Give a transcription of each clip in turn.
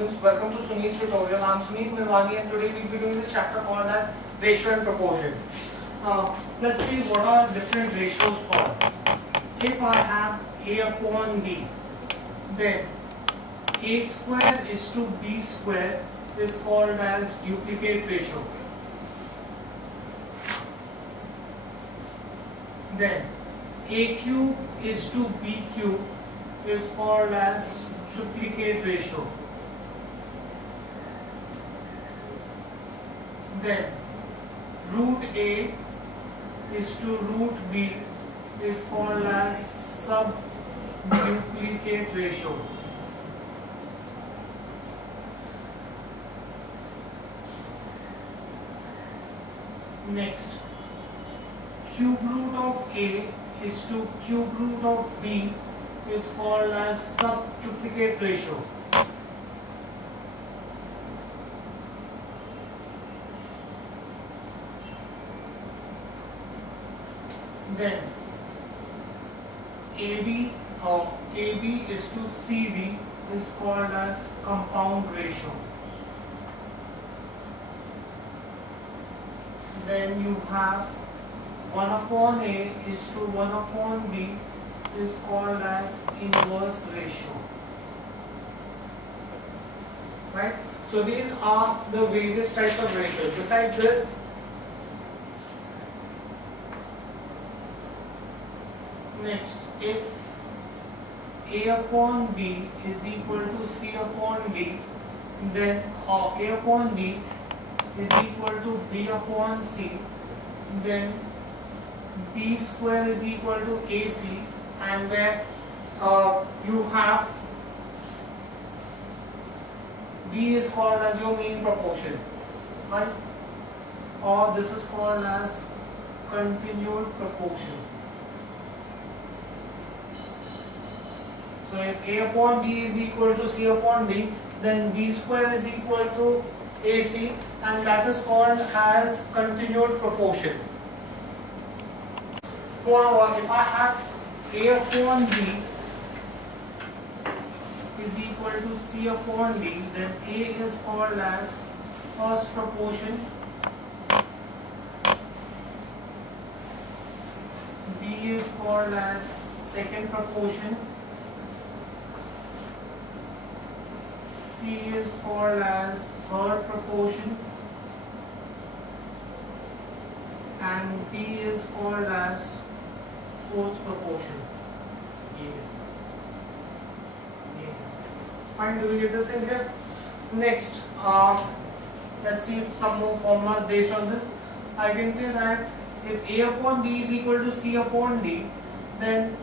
students, welcome to Sunil's tutorial. I am Sunil Mirwani and today we will be doing this chapter called as ratio and proportion. Let's see what are different ratios called. If I have A upon B, then A square is to B square is called as duplicate ratio. Then A cube is to B cube is called as triplicate ratio. Then root A is to root B is called as subduplicate ratio. Next, cube root of A is to cube root of B is called as subduplicate ratio. Then AB is to CD is called as compound ratio. Then you have 1 upon A is to 1 upon B is called as inverse ratio. Right? So these are the various types of ratios. Besides this, next, if A upon B is equal to C upon D, then A upon B is equal to B upon C, then B square is equal to AC, and where you have B is called as your mean proportion, right? Or this is called as continued proportion. So if A upon B is equal to C upon D, then B square is equal to AC, and that is called as continued proportion. Moreover, if I have A upon B is equal to C upon D, then A is called as first proportion, B is called as second proportion, C is called as third proportion, and D is called as fourth proportion. Fine, do we get this in here? Next, let's see if some more formulas based on this. I can say that if A upon B is equal to C upon D, then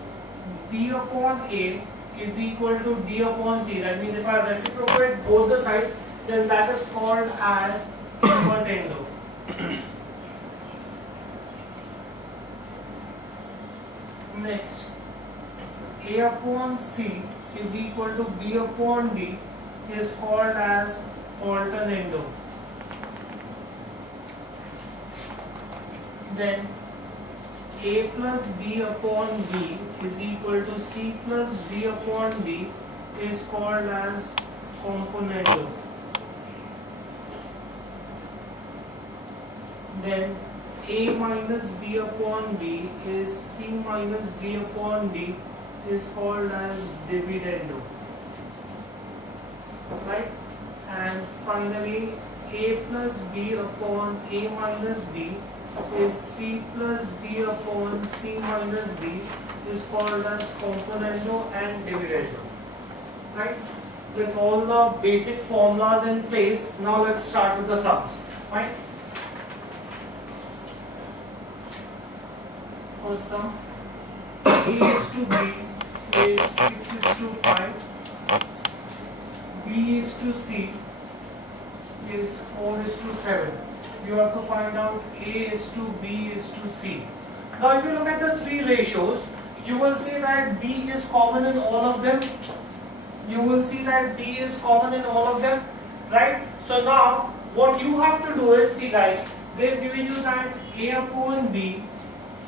B upon A is equal to D upon C. That means if I reciprocate both the sides, then that is called as invertendo. Next, A upon C is equal to B upon D is called as alternando. Then A plus B upon B is equal to C plus D upon D is called as componendo. Then A minus B upon B is C minus D upon D is called as dividendo. Right? And finally, A plus B upon A minus B is C plus D upon C minus D is called as componendo and dividendo. Right? With all the basic formulas in place, now let's start with the sums. Fine? First sum, A is to B is 6 is to 5, B is to C is 4 is to 7. You have to find out A is to B is to C. Now if you look at the three ratios, you will see that B is common in all of them. You will see that B is common in all of them, right? So now what you have to do is, see guys, they've given you that A upon B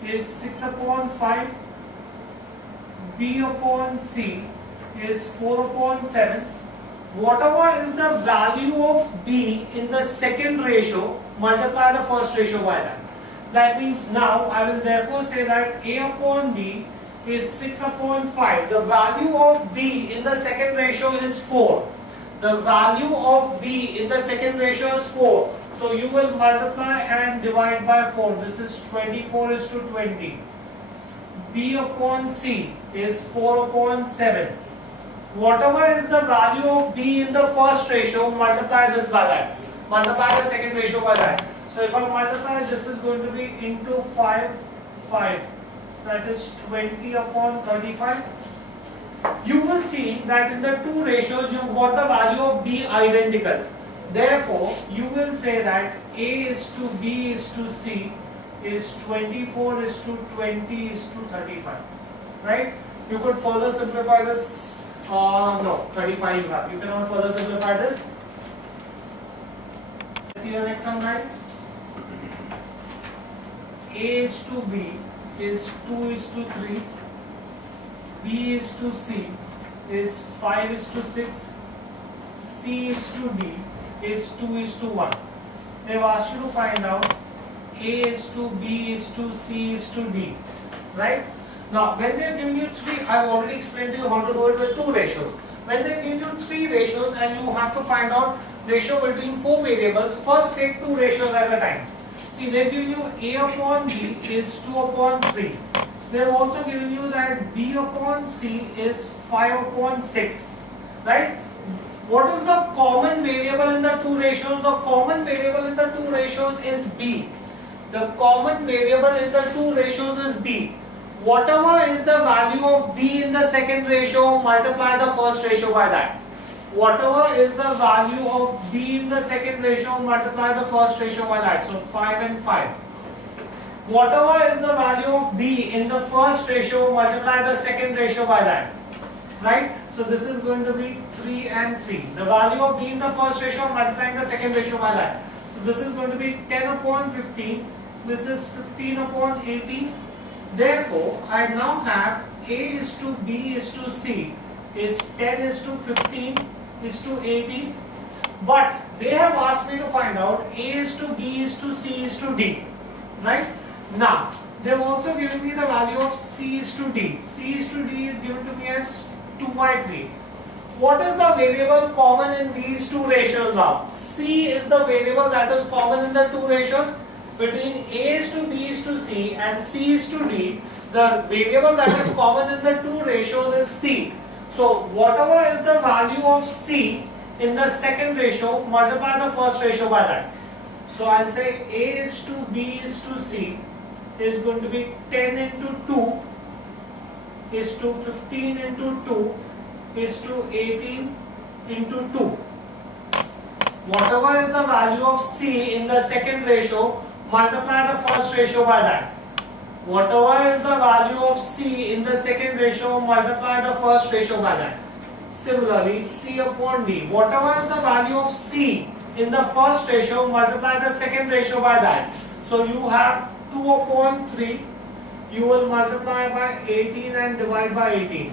is 6 upon 5, B upon C is 4 upon 7, whatever is the value of b in the second ratio, multiply the first ratio by that. That means now I will therefore say that a upon b is 6 upon 5. The value of b in the second ratio is 4. The value of b in the second ratio is 4. So you will multiply and divide by 4. This is 24 is to 20. b upon c is 4 upon 7. Whatever is the value of b in the first ratio, multiply this by that. Multiply the second ratio by that. So if I multiply, this is going to be into 5, 5. That is 20 upon 35. You will see that in the two ratios, you got the value of b identical. Therefore, you will say that a is to b is to c is 24 is to 20 is to 35. Right? You could further simplify this. No, 35 you have. You cannot further simplify this. Let's see the next one, guys. A is to b is 2 is to 3. B is to C is 5 is to 6. C is to D is 2 is to 1. They have asked you to find out A is to B is to C is to D. Right? Now, when they have given you 3, I have already explained to you how to do it with 2 ratios. When they give you 3 ratios and you have to find out ratio between 4 variables, first take 2 ratios at a time. See, they have given you A upon B is 2 upon 3. They have also given you that b upon c is 5 upon 6. Right? What is the common variable in the two ratios? The common variable in the two ratios is b. The common variable in the two ratios is b. Whatever is the value of b in the second ratio, multiply the first ratio by that. Whatever is the value of b in the second ratio, multiply the first ratio by that. So 5 and 5. Whatever is the value of b in the first ratio, multiply the second ratio by that. Right? So this is going to be 3 and 3. The value of b in the first ratio, multiplying the second ratio by that. So this is going to be 10 upon 15. This is 15 upon 18. Therefore, I now have a is to b is to c is 10 is to 15 is to 18. But they have asked me to find out a is to b is to c is to d. Right? Now, they have also given me the value of c is to d. C is to d is given to me as 2 by 3. What is the variable common in these two ratios now? C is the variable that is common in the two ratios. Between a is to b is to c and c is to d, the variable that is common in the two ratios is c. So, whatever is the value of c in the second ratio, multiply the first ratio by that. So, I will say a is to b is to c is going to be 10 into 2 is to 15 into 2 is to 18 into 2. Whatever is the value of c in the second ratio, multiply the first ratio by that. Whatever is the value of c in the second ratio, multiply the first ratio by that. Similarly, c upon d. Whatever is the value of c in the first ratio, multiply the second ratio by that. So you have 2 upon 3. You will multiply by 18 and divide by 18.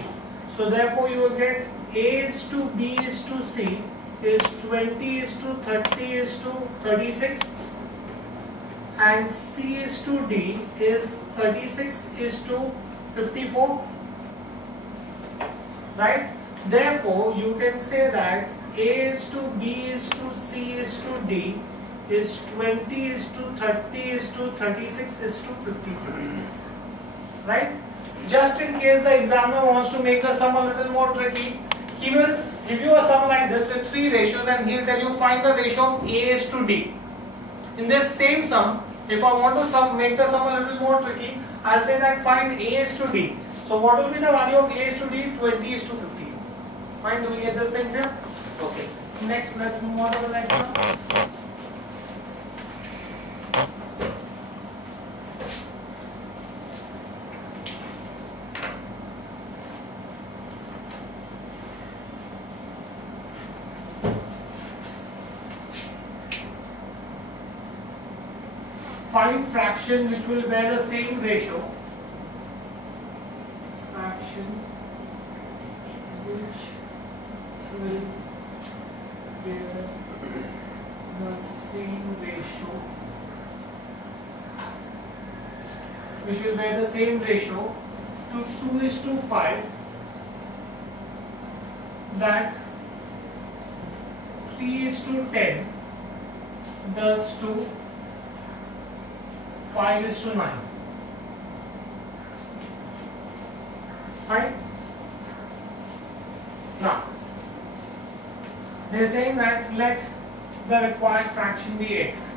So therefore you will get a is to b is to c is 20 is to 30 is to 36. And c is to d is 36 is to 54. Right? Therefore, you can say that a is to b is to c is to d is 20 is to 30 is to 36 is to 54. Right? Just in case the examiner wants to make the sum a little more tricky, he will give you a sum like this with 3 ratios and he will tell you find the ratio of a is to d. In this same sum, if I want to make the sum a little more tricky, I'll say that find a is to d. So what will be the value of a is to d? 20 is to 54. Fine, do we get this thing here? Okay. Next, let's move on to the next one. Find fraction which will bear the same ratio. Fraction which will bear the same ratio, which will bear the same ratio to 2:5 that 3:10 does to 5:9. Right? Now, they're saying that let the required fraction be x.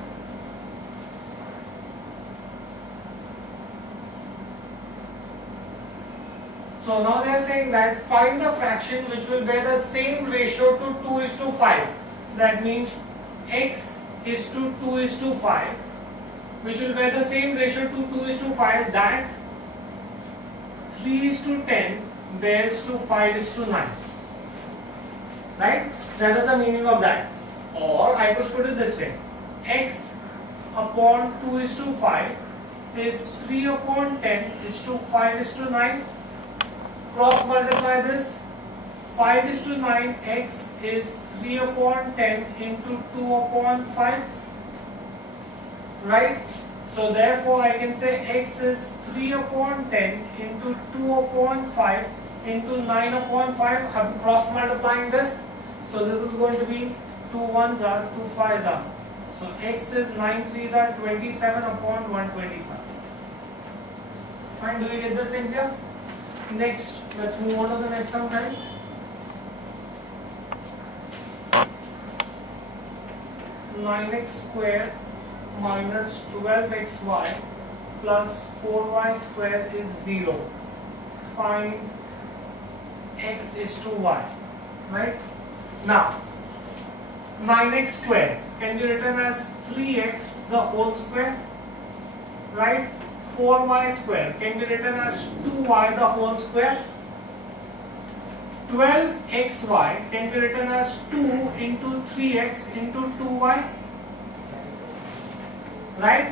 So now they are saying that find the fraction which will bear the same ratio to 2:5. That means x is to 2:5, which will bear the same ratio to 2:5 that 3:10 bears to 5:9. Right? That is the meaning of that. Or I could put it this way: x upon 2:5 is 3/10 is to 5:9. Cross multiply this. 5:9 x is 3/10 into 2/5. Right? So therefore I can say x is 3/10 into 2/5 into 9/5. I'm cross multiplying this. So this is going to be 2 1s are 2 5s are. So x is 9 3s are 27/125. Fine, do we get this in here? Next, let's move on to the next sum, guys. Nine x squared minus 12xy plus 4y squared is 0. Find x is to y. Right? Now, 9x squared can be written as 3x the whole square. Right? 4y square can be written as 2y the whole square. 12xy can be written as 2 into 3x into 2y. Right?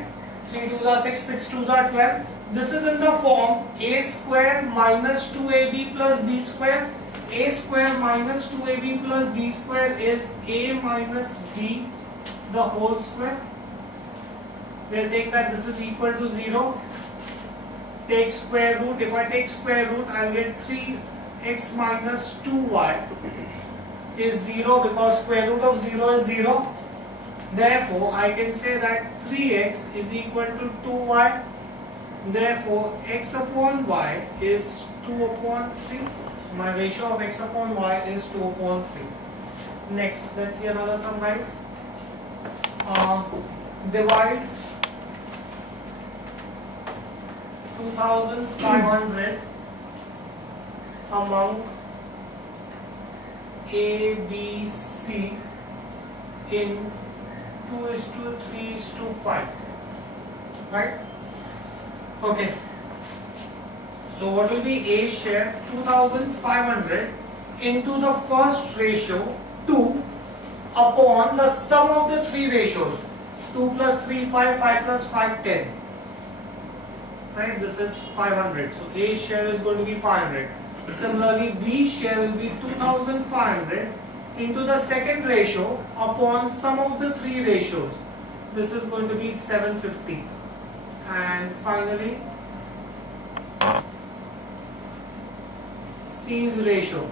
3 2s are 6, 6 2s are 12. This is in the form a square minus 2ab plus b square. A square minus 2ab plus b square is a minus b the whole square. We are saying that this is equal to 0. Take square root. If I take square root, I'll get 3x minus 2y is 0 because square root of 0 is 0. Therefore, I can say that 3x is equal to 2y. Therefore, x upon y is 2/3. So my ratio of x upon y is 2/3. Next, let's see another sum, guys. Divide 2,500 among A, B, C in 2:3:5. Right? Okay. So what will be A share? 2,500 into the first ratio 2 upon the sum of the three ratios. 2 plus 3 5, 5 plus 5 10. Right, this is 500. So A share is going to be 500. Similarly, B share will be 2,500 into the second ratio upon sum of the three ratios. This is going to be 750. And finally, C's ratio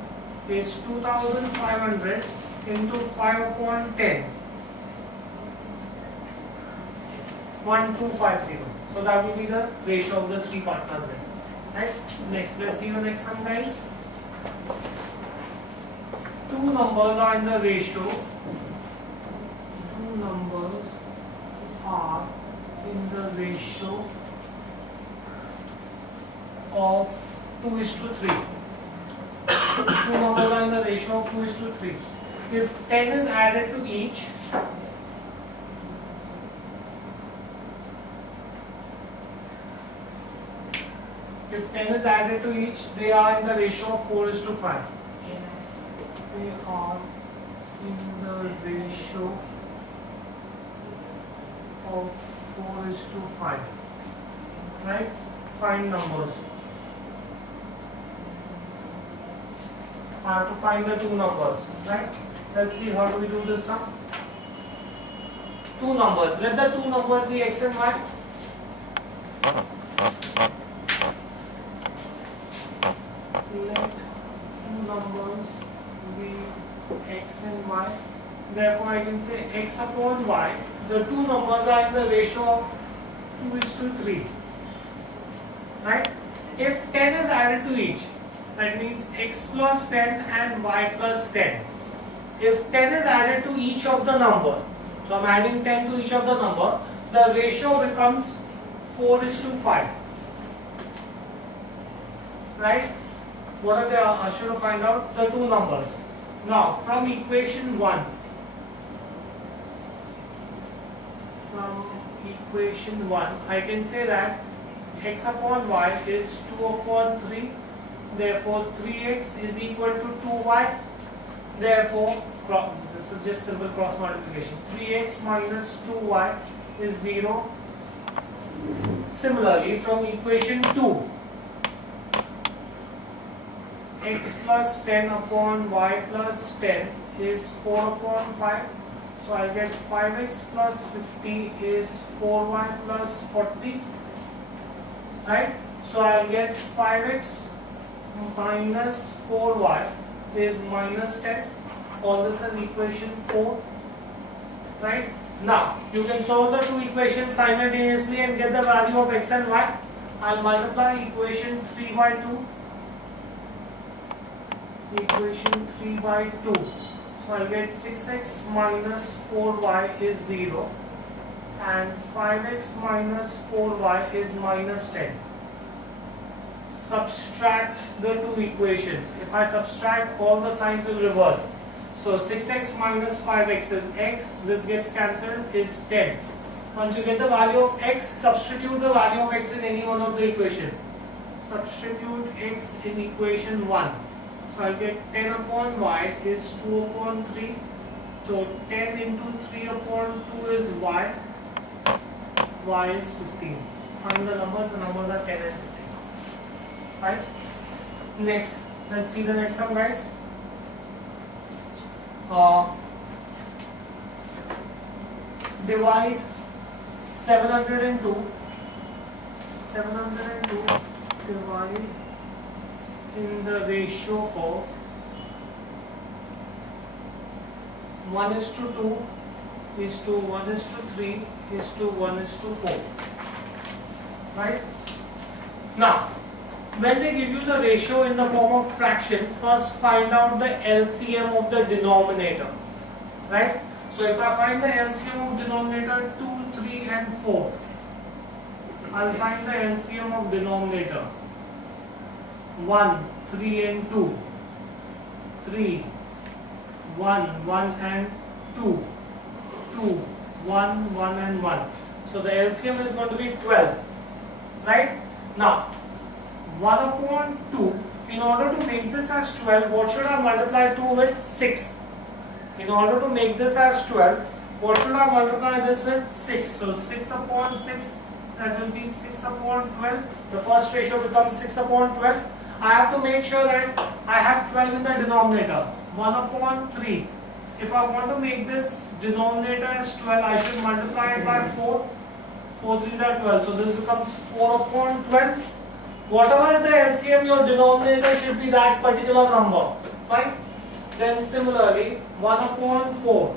is 2,500 into 5/10. 1250. So that will be the ratio of the three partners there. Right? Next, let's see the next sum, guys. Two numbers are in the ratio. Two numbers are in the ratio of 2:3. Two numbers are in the ratio of 2:3. If 10 is added to each, if 10 is added to each, they are in the ratio of 4:5. They are in the ratio of 4:5. Right? Find numbers. I have to find the two numbers. Right? Let's see how do we do this now. Two numbers. Let the two numbers be x and y. Let two numbers be x and y. Therefore, I can say x upon y. The two numbers are in the ratio of 2:3. Right? If 10 is added to each, that means x plus 10 and y plus 10. If 10 is added to each of the number, so I'm adding 10 to each of the number, the ratio becomes 4:5. Right? What are they? I should find out the two numbers. Now, from equation 1, I can say that x upon y is 2 upon 3. Therefore, 3x is equal to 2y. Therefore, this is just simple cross multiplication. 3x minus 2y is 0. Similarly, from equation 2, x plus 10 upon y plus 10 is 4 upon 5. So I'll get 5x plus 50 is 4y plus 40. Right? So I'll get 5x minus 4y is minus 10. All this is equation 4. Right? Now, you can solve the two equations simultaneously and get the value of x and y. I'll multiply equation 3 by 2. Equation 3 by 2. So I'll get 6x minus 4y is 0 and 5x minus 4y is minus 10. Subtract the two equations. If I subtract, all the signs will reverse. So 6x minus 5x is x, this gets cancelled, is 10. Once you get the value of x, substitute the value of x in any one of the equation. Substitute x in equation 1. So I'll get 10 upon y is 2 upon 3. So 10 into 3 upon 2 is y. Y is 15. Find the numbers are 10 and 15. Right? Next, let's see the next one, guys. Divide 702. 702 divide in the ratio of 1:2 is to 1:3 is to 1:4. Right? Now, when they give you the ratio in the form of fraction, first find out the LCM of the denominator. Right? So if I find the LCM of denominator 2, 3 and 4, I'll find the LCM of denominator 1, 3 and 2, 3, 1, 1 and 2, 2, 1, 1 and 1. So the LCM is going to be 12. Right? Now, 1 upon 2, in order to make this as 12, what should I multiply 2 with? 6. In order to make this as 12, what should I multiply this with? 6. So 6 upon 6, that will be 6 upon 12. The first ratio becomes 6 upon 12. I have to make sure that I have 12 in the denominator. 1 upon 3. If I want to make this denominator as 12, I should multiply it by 4. 4 3s are 12. So this becomes 4 upon 12. Whatever is the LCM, your denominator should be that particular number. Fine? Then similarly, 1 upon 4.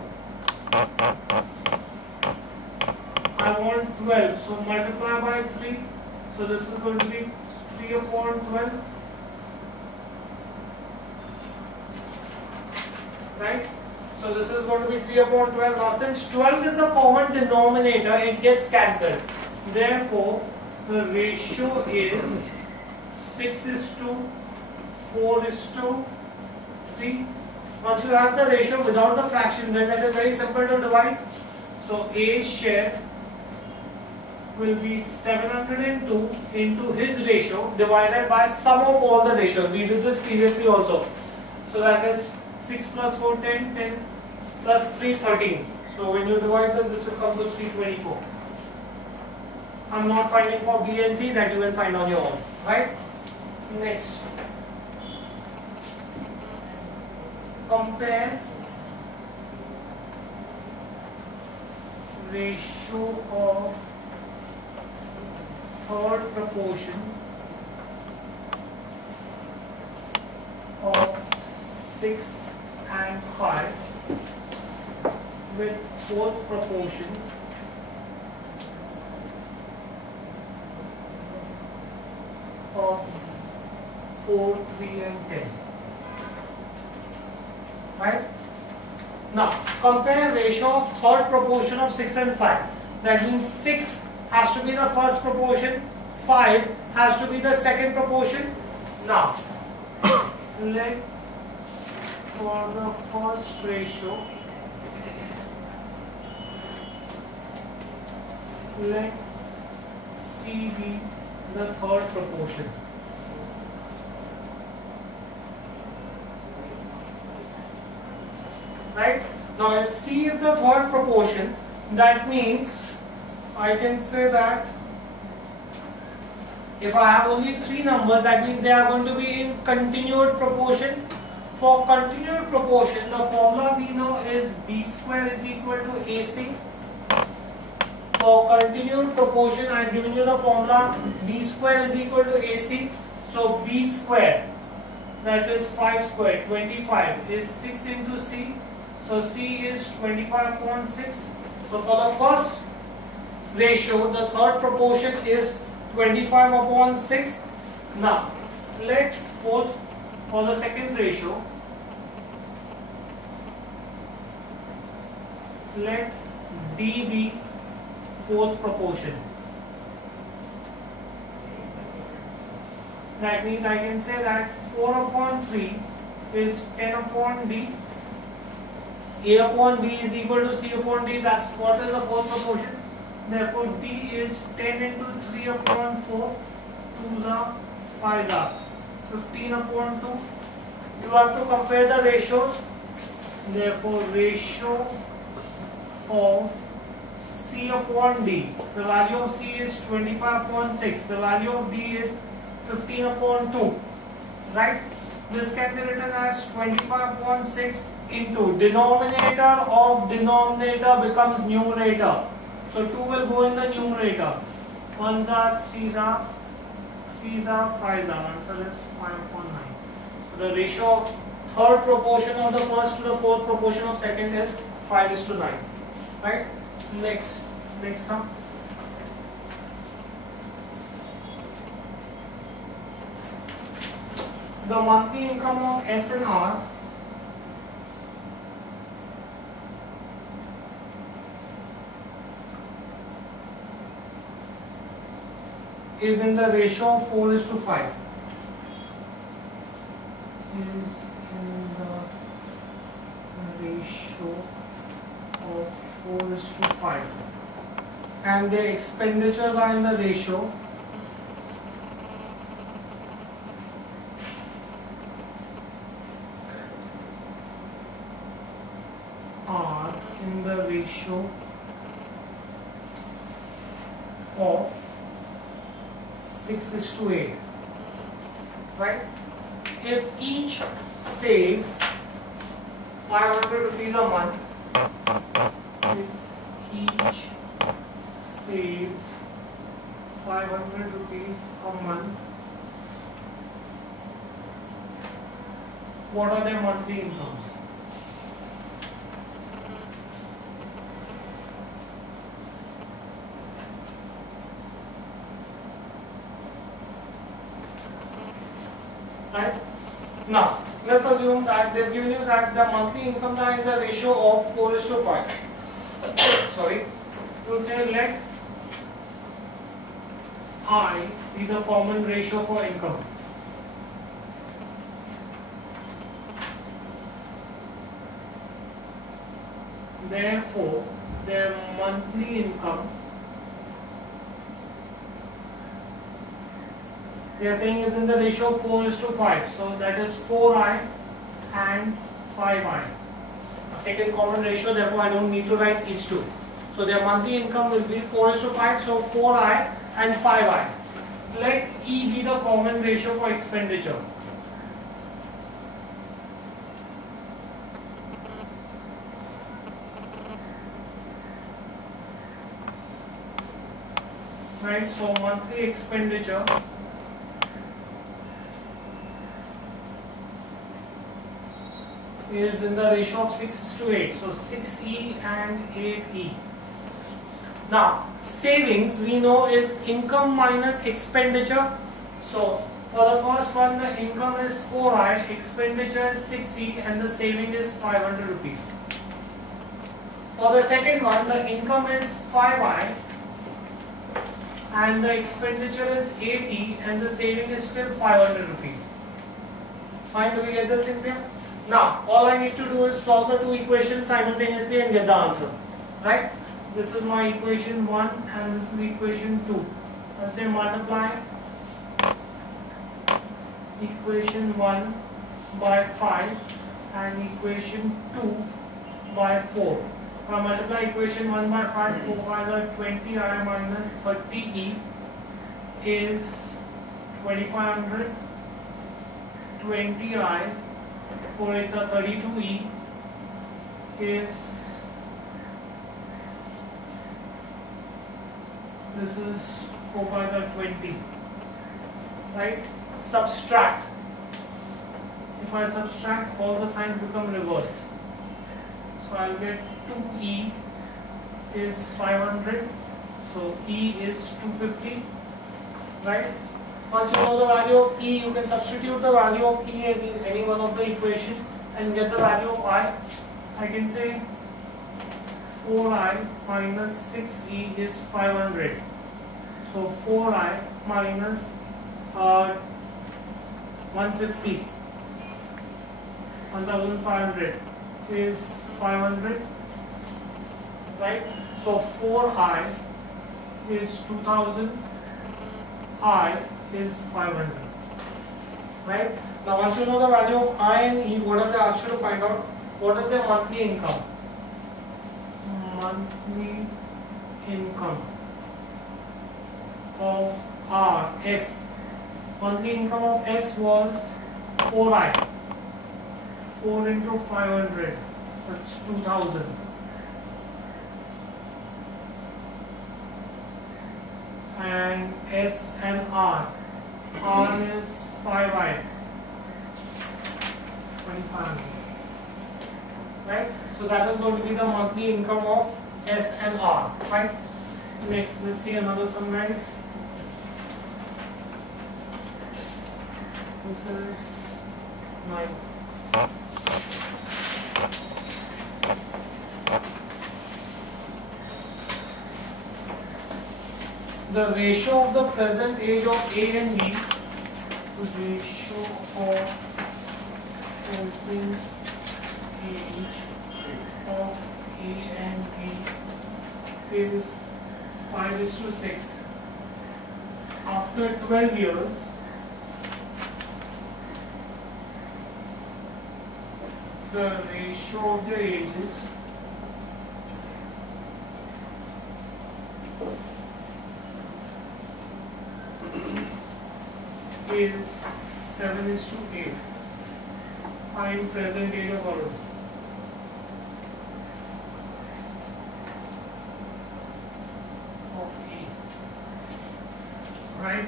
I want 12. So multiply by 3. So this is going to be 3 upon 12. Right? So this is going to be 3 upon 12. Now since 12 is the common denominator, it gets cancelled. Therefore, the ratio is 6:4:3. Once you have the ratio without the fraction, then it is very simple to divide. So A share will be 702 into his ratio divided by sum of all the ratios. We did this previously also. So that is 6 plus 4, 10, 10 plus 3, 13. So when you divide this will come to 324. I'm not finding for B and C, that you will find on your own. Right? Next. Compare ratio of third proportion of 6 and 5 with fourth proportion of 4, 3 and 10. Right? Now compare ratio of third proportion of 6 and 5. That means 6 has to be the first proportion, 5 has to be the second proportion. Now let for the first ratio, let C be the third proportion. Right? Now if C is the third proportion, that means I can say that if I have only 3 numbers, that means they are going to be in continued proportion. For continued proportion, the formula we know is B square is equal to AC. For continued proportion, I have given you the formula B square is equal to AC. So B square, that is 5 square, 25 is 6 into C. So C is 25.6. So for the first ratio, the third proportion is 25/6. Now let fourth, for the second ratio, let D be fourth proportion. That means I can say that 4/3 is 10/D. A upon B is equal to C upon D. That's what is the fourth proportion. Therefore D is 10 into 3/4. 2 are 5 are 15/2. You have to compare the ratios. Therefore ratio of C upon D, the value of C is 25.6, the value of D is 15/2. Right? This can be written as 25.6 into denominator of denominator becomes numerator. So 2 will go in the numerator. 1s are, 3s are, 3s are, 5s are. Answer is 5.9. So the ratio of third proportion of the first to the fourth proportion of second is 5:9. Right? Next sum. The monthly income of S and R is in the ratio of 4:5. Is in the ratio of 4:5. And the expenditures are in the ratio of 6:8. Right? If each saves 500 rupees a month, if each saves 500 rupees a month, what are their monthly incomes? Right? Now, let's assume that they've given you that the monthly incomes are in the ratio of 4:5. Sorry. We'll say let I be the common ratio for income. Therefore, their monthly income, they are saying, is in the ratio of 4:5. So that is 4i and 5i. I've taken common ratio, therefore I don't need to write is to. So their monthly income will be 4:5. So 4i and 5i. Let E be the common ratio for expenditure. right? So monthly expenditure is in the ratio of 6:8. So 6E and 8E. Now savings we know is income minus expenditure. So for the first one the income is 4I, expenditure is 6E and the saving is 500 rupees. For the second one the income is 5I and the expenditure is 8E and the saving is still 500 rupees. Fine, do we get this in here? Now all I need to do is solve the two equations simultaneously and get the answer, right? This is my equation 1 and this is equation 2. I'll say multiply equation 1 by 5 and equation 2 by 4. If I multiply equation 1 by 5, 4 5 are 20I minus 30E is 2500, 20I, 4 8s are 32E is, this is 4 5 are 20, right? Subtract. If I subtract, all the signs become reverse. So I'll get 2E is 500, so E is 250, right? Once you know the value of E, you can substitute the value of E in any one of the equation and get the value of I. I can say 4I minus 6E is 500. So 4I minus 150, 1500 is 500, right? So 4I is 2000, I is 500, right? Now once you know the value of I and E, what are they asked you to find out? What is their monthly income? Monthly income of R, S. Monthly income of S was 4I. 4 into 500, that's 2000. And S and R. R is 5I. 2500. Right? So that is going to be the monthly income of S and R. Right? Next, let's see another sum, guys. This is 9. The ratio of the present age of A and B, ratio of present age of A and B is 5:6. After 12 years, the ratio of the ages is 7:8. Find present age of all. Of A. Right?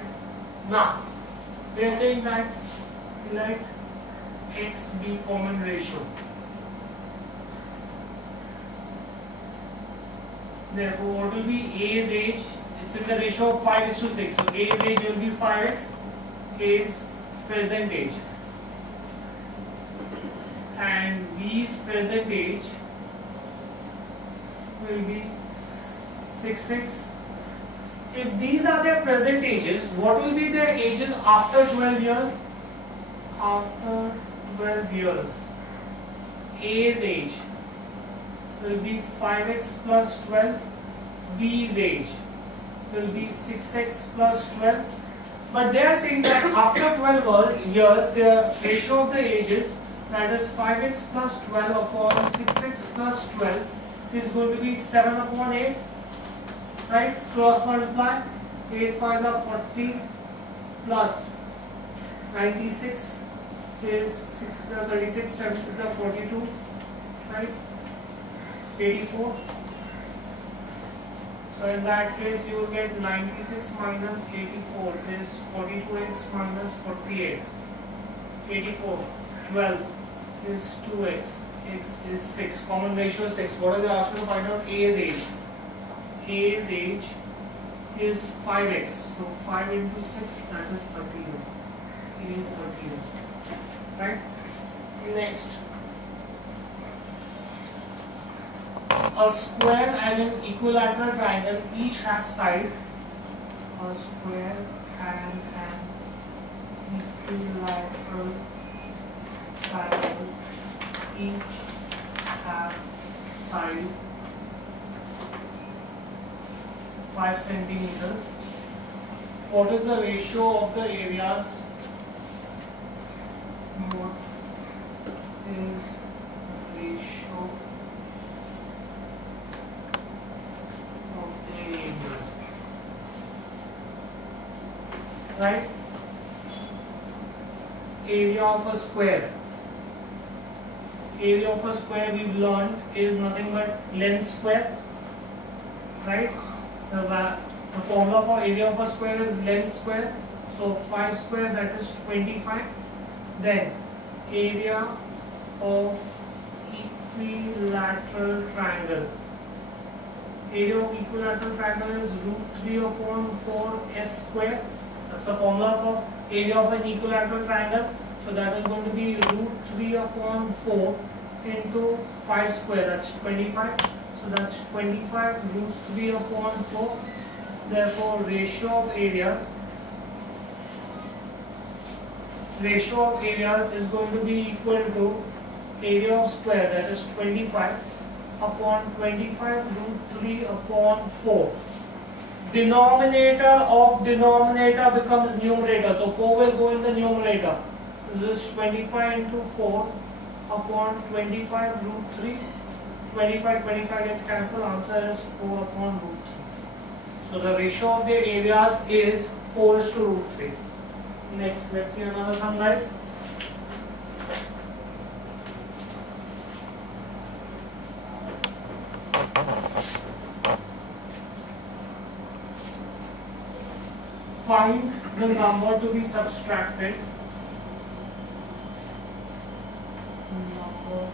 Now, they are saying that let X be common ratio. Therefore, what will be A's age? It's in the ratio of 5:6. So A's age will be 5x. A's present age. And B's present age will be 6x. If these are their present ages, what will be their ages after 12 years? After 12 years, A's age will be 5x plus 12, B's age will be 6x plus 12. But they are saying that after 12 years, the ratio of the ages, that is 5x plus 12 upon 6x plus 12, is going to be 7 upon 8. Right? Cross multiply. 8 5 are 40 plus 96 is 6 36, 7 6 are 42. Right? 84. So in that case you will get 96 minus 84 is 42x minus 40x. 84, 12 is 2x, x is 6. Common ratio is 6. What is it asked to find out? A's age. A's age is 5x. So 5 into 6, that is 30 years. A is 30 years. Right? Next. A square and an equilateral triangle each have side. A square and an equilateral triangle each have side 5 centimeters. What is the ratio of the areas? What is ratio of the areas? Right? Area of a square. Area of a square we've learned is nothing but length square. Right? The formula for area of a square is length square. So 5 square, that is 25. Then area of equilateral triangle. Area of equilateral triangle is root 3 upon 4 s square. That's the formula for area of an equilateral triangle. So that is going to be root 3 upon 4 into 5 square. That's 25. So that's 25 root 3 upon 4. Therefore, ratio of areas is going to be equal to area of square, that is 25 upon 25 root 3 upon 4. Denominator of denominator becomes numerator. So 4 will go in the numerator. So this is 25 into 4 upon 25 root 3. 25 gets cancelled. Answer is 4 upon root 3. So the ratio of the areas is 4 is to root 3. Next, let's see another sum, guys. Find the number to be subtracted. Number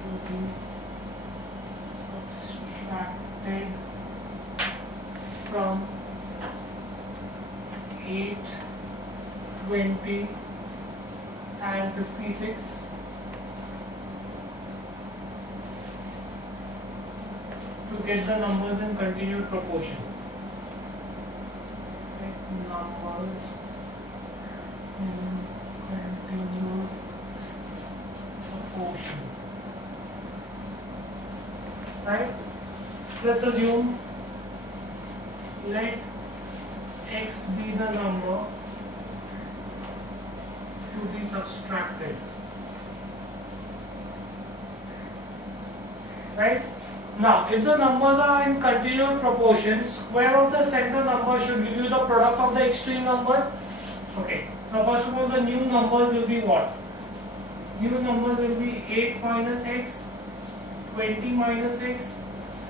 to be subtracted from 8, 20 and 56. To get the numbers in continued proportion. Numbers in continued proportion. Right? Let's assume let x be the number to be subtracted. Right? Now, if the numbers are in continued proportion, square of the center number should give you the product of the extreme numbers. Okay. Now, first of all, the new numbers will be what? New numbers will be 8 minus x, 20 minus x,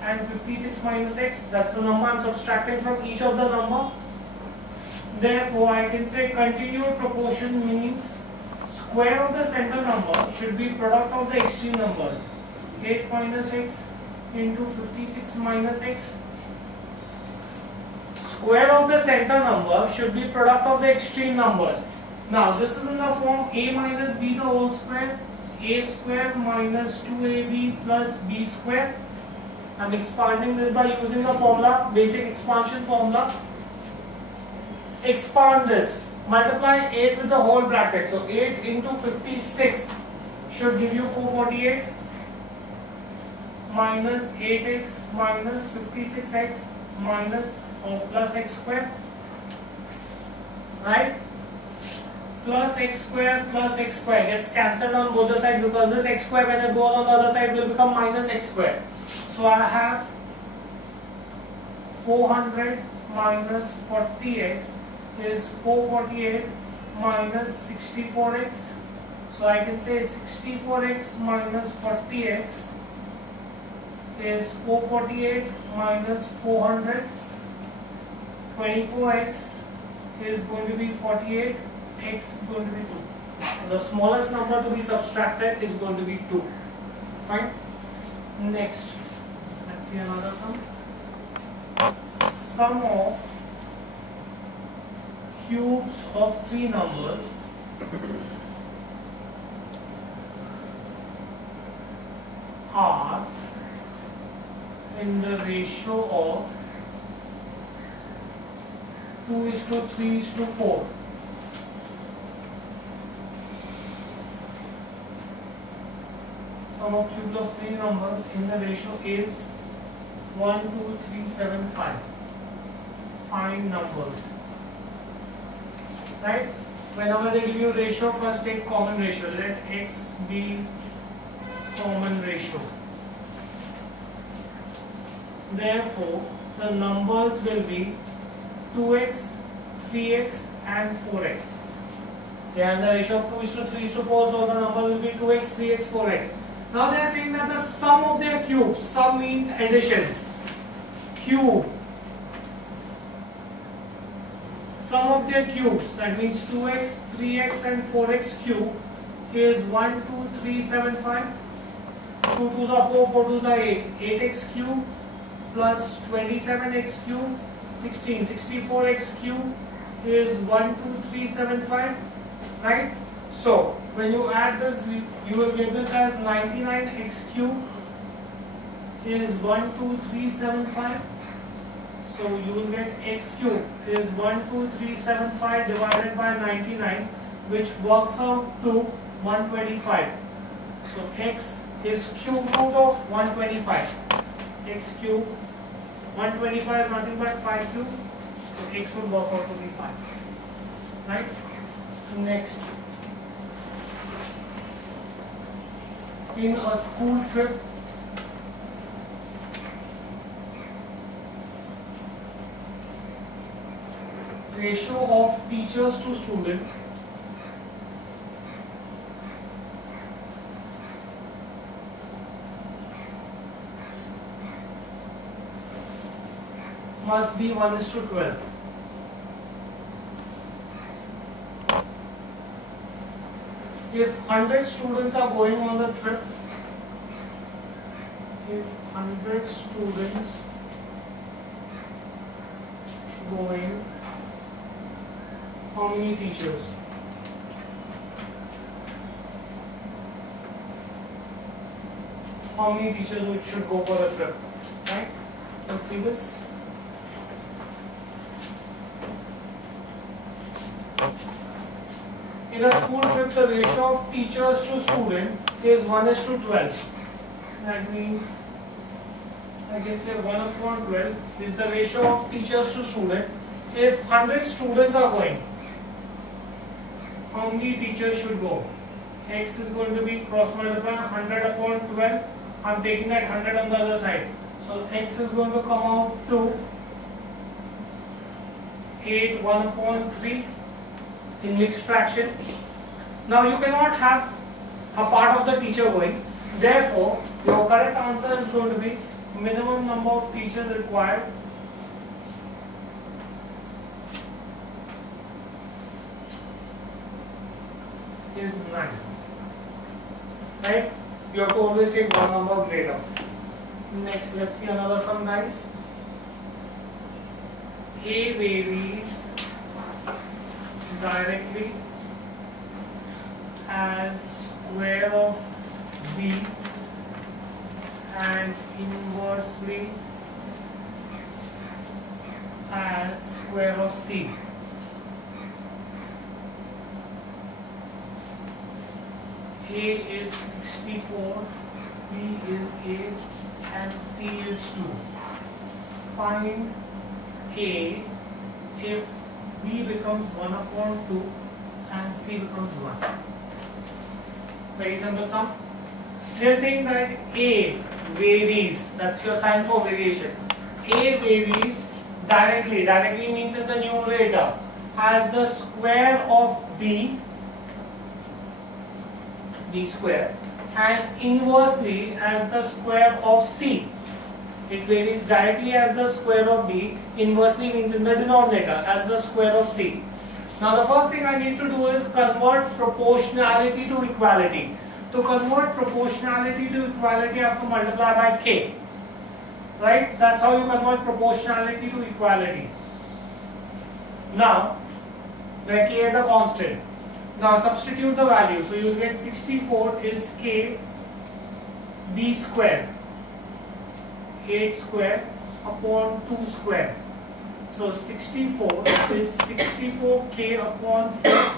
and 56 minus x. That's the number I'm subtracting from each of the number. Therefore, I can say continued proportion means square of the center number should be product of the extreme numbers. 8 minus x into 56 minus x. Square of the center number should be product of the extreme numbers. Now this is in the form a minus b the whole square, a square minus 2ab plus b square. I am expanding this by using the formula, basic expansion formula. Expand this, multiply 8 with the whole bracket. So 8 into 56 should give you 448. Minus 8x minus 56x minus or plus x square, right? Plus x square gets cancelled on both the sides because this x square when it goes on the other side will become minus x square. So I have 400 minus 40x is 448 minus 64x. So I can say 64x minus 40x is 448 minus 400. 24x is going to be 48, x is going to be 2. The smallest number to be subtracted is going to be 2. Fine. Next, let's see another sum. Sum of cubes of 3 numbers are in the ratio of 2:3:4. Sum of cubes of 3 numbers in the ratio is 1, 2, 3, 7, 5. Find numbers. Right? Whenever they give you ratio, first take common ratio. Let x be common ratio. Therefore, the numbers will be 2x, 3x and 4x. They are in the ratio of 2:3:4, so the number will be 2x, 3x, 4x. Now they are saying that the sum of their cubes, sum means addition, cube, sum of their cubes, that means 2x, 3x and 4x cube is 1, 2, 3, 7, 5. 2 2s are 4, 4 2s are 8. 8x cube plus 27x cube, 16. 64x cube is 1, 2, 3, 7, 5. Right? So, when you add this, you will get this as 99x cube is 1, 2, 3, 7, 5. So, you will get x cube is 1, 2, 3, 7, 5 divided by 99, which works out to 125. So, x is cube root of 125. X cube, 125 is nothing but 5 cube. So, x will work out to be 5. Right? Next. In a school trip, ratio of teachers to student must be 1:12. If 100 students are going on the trip, if 100 students going, how many teachers? How many teachers should go for a trip? Right? Let's see this. In a school trip, the ratio of teachers to student is 1:12. That means I can say 1/12 is the ratio of teachers to student. If 100 students are going, how many teachers should go? X is going to be cross multiply 100/12. I'm taking that 100 on the other side. So x is going to come out to 8 1/3 in mixed fraction. Now you cannot have a part of the teacher going. Therefore, your correct answer is going to be minimum number of teachers required is 9. Right? You have to always take one number greater. Next, let's see another sum, guys. A varies directly as square of B and inversely as square of C. A is 64, B is 8 and C is 2. Find A if B becomes 1/2 and C becomes 1. Very simple sum. They are saying that A varies, that's your sign for variation. A varies directly, directly means in the numerator, as the square of B square, and inversely as the square of C. It varies directly as the square of b, inversely means in the denominator as the square of c. Now the first thing I need to do is convert proportionality to equality. To convert proportionality to equality, I have to multiply by k. Right? That's how you convert proportionality to equality. Now, where k is a constant. Now substitute the value. So you will get 64 is k b square, 8 square upon 2 square. So 64 is 64k upon 4.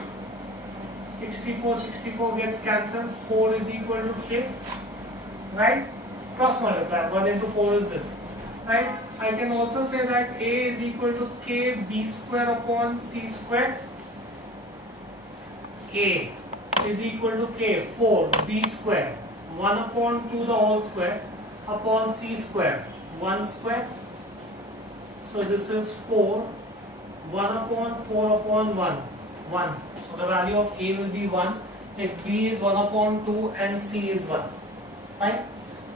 64 gets cancelled. 4 is equal to k. Right? Cross multiply. 1 into 4 is this. Right? I can also say that a is equal to k b square upon c square. A is equal to k 4 b square 1 upon 2 the whole square upon c square 1 square. So this is 4 1 upon 4 upon 1 1. So the value of a will be 1 if b is 1 upon 2 and c is 1. Fine.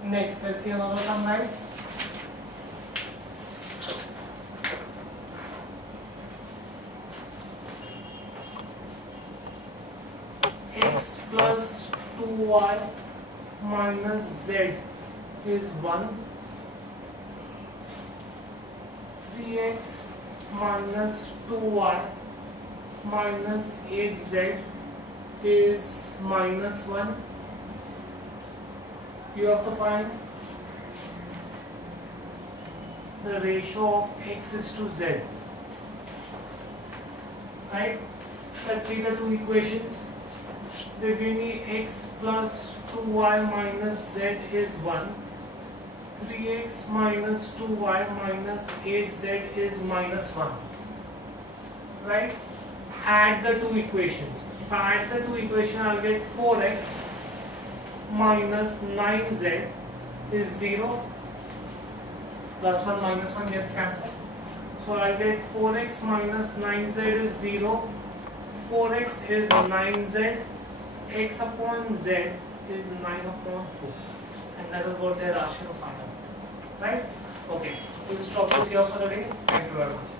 Next, let's see another sum, guys. X plus 2y minus z is 1. 3x minus 2y minus 8z is minus 1. You have to find the ratio of x is to z. Right? Let's see the two equations. They give me x plus 2y minus z is 1. 3x minus 2y minus 8z is minus 1. Right? Add the two equations. If I add the two equations, I'll get 4x minus 9z is 0. Plus 1 minus 1 gets cancelled. So I'll get 4x minus 9z is 0. 4x is 9z. X upon z is 9 upon 4. And that is what they are asking to find out. Right? Okay. We'll stop this here for the day. Thank you very much.